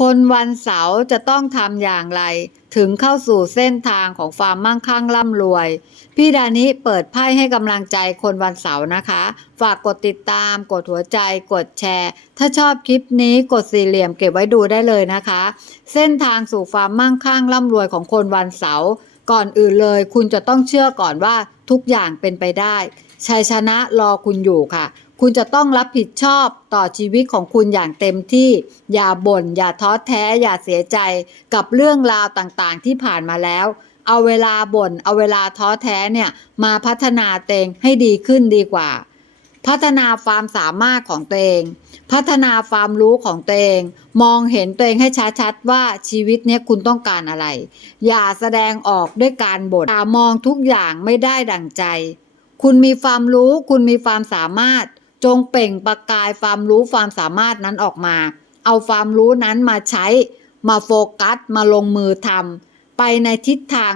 คนวันเสาร์จะต้องทำอย่างไร ถึงเข้าสู่เส้นทางของความมั่งคั่งร่ำรวย พี่ดานิเปิดไพ่ให้กำลังใจคนวันเสาร์นะคะ ฝากกดติดตาม กดหัวใจ กดแชร์ ถ้าชอบคลิปนี้กดสี่เหลี่ยมเก็บไว้ดูได้เลยนะคะ เส้นทางสู่ความมั่งคั่งร่ำรวยของคนวันเสาร์ก่อนอื่นเลย คุณจะต้องเชื่อก่อนว่าทุกอย่างเป็นไปได้ชัยชนะรอคุณอยู่ค่ะ คุณจะต้องรับผิดชอบต่อชีวิตของคุณอย่างเต็มที่ อย่าบ่น อย่าท้อแท้ อย่าเสียใจกับเรื่องราวต่างๆ ที่ผ่านมาแล้ว เอาเวลาบ่น เอาเวลาท้อแท้เนี่ยมาพัฒนาเตวเองให้ดีขึ้นดีกว่า พัฒนาความสามารถของตัวเอง พัฒนาความรู้ของตัวเอง มองเห็นตัวเองให้ชัดๆว่าชีวิตเนี้ยคุณต้องการอะไร อย่าแสดงออกด้วยการบ่นอย่ามองทุกอย่างไม่ได้ดั่งใจ คุณมีความรู้ คุณมีความสามารถ จงเปล่งประกายความรู้ความสามารถนั้นออกมา เอาความรู้นั้นมาใช้ มาโฟกัส มาลงมือทำไปในทิศทาง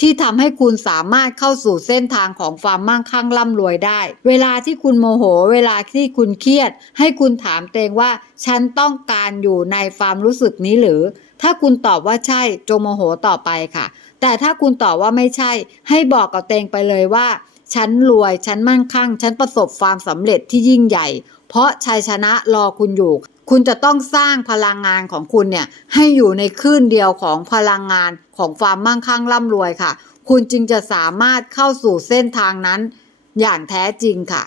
ที่ทำให้คุณสามารถเข้าสู่เส้นทางของความมั่งคั่งร่ำรวยได้ เวลาที่คุณโมโห เวลาที่คุณเครียด ให้คุณถามตัวเองว่า ฉันต้องการอยู่ในความรู้สึกนี้หรือ ถ้าคุณตอบว่าใช่จงโมโหต่อไปค่ะ แต่ถ้าคุณตอบว่าไม่ใช่ ให้บอกกับตัวเองไปเลยว่า ฉันรวย ฉันมั่งคั่ง ฉันประสบความสำเร็จที่ยิ่งใหญ่ เพราะชัยชนะรอคุณอยู่ คุณจะต้องสร้างพลังงานของคุณเนี่ยให้อยู่ในคลื่นเดียวของพลังงานของความมั่งคั่งร่ำรวยค่ะ คุณจึงจะสามารถเข้าสู่เส้นทางนั้น อย่างแท้จริงค่ะ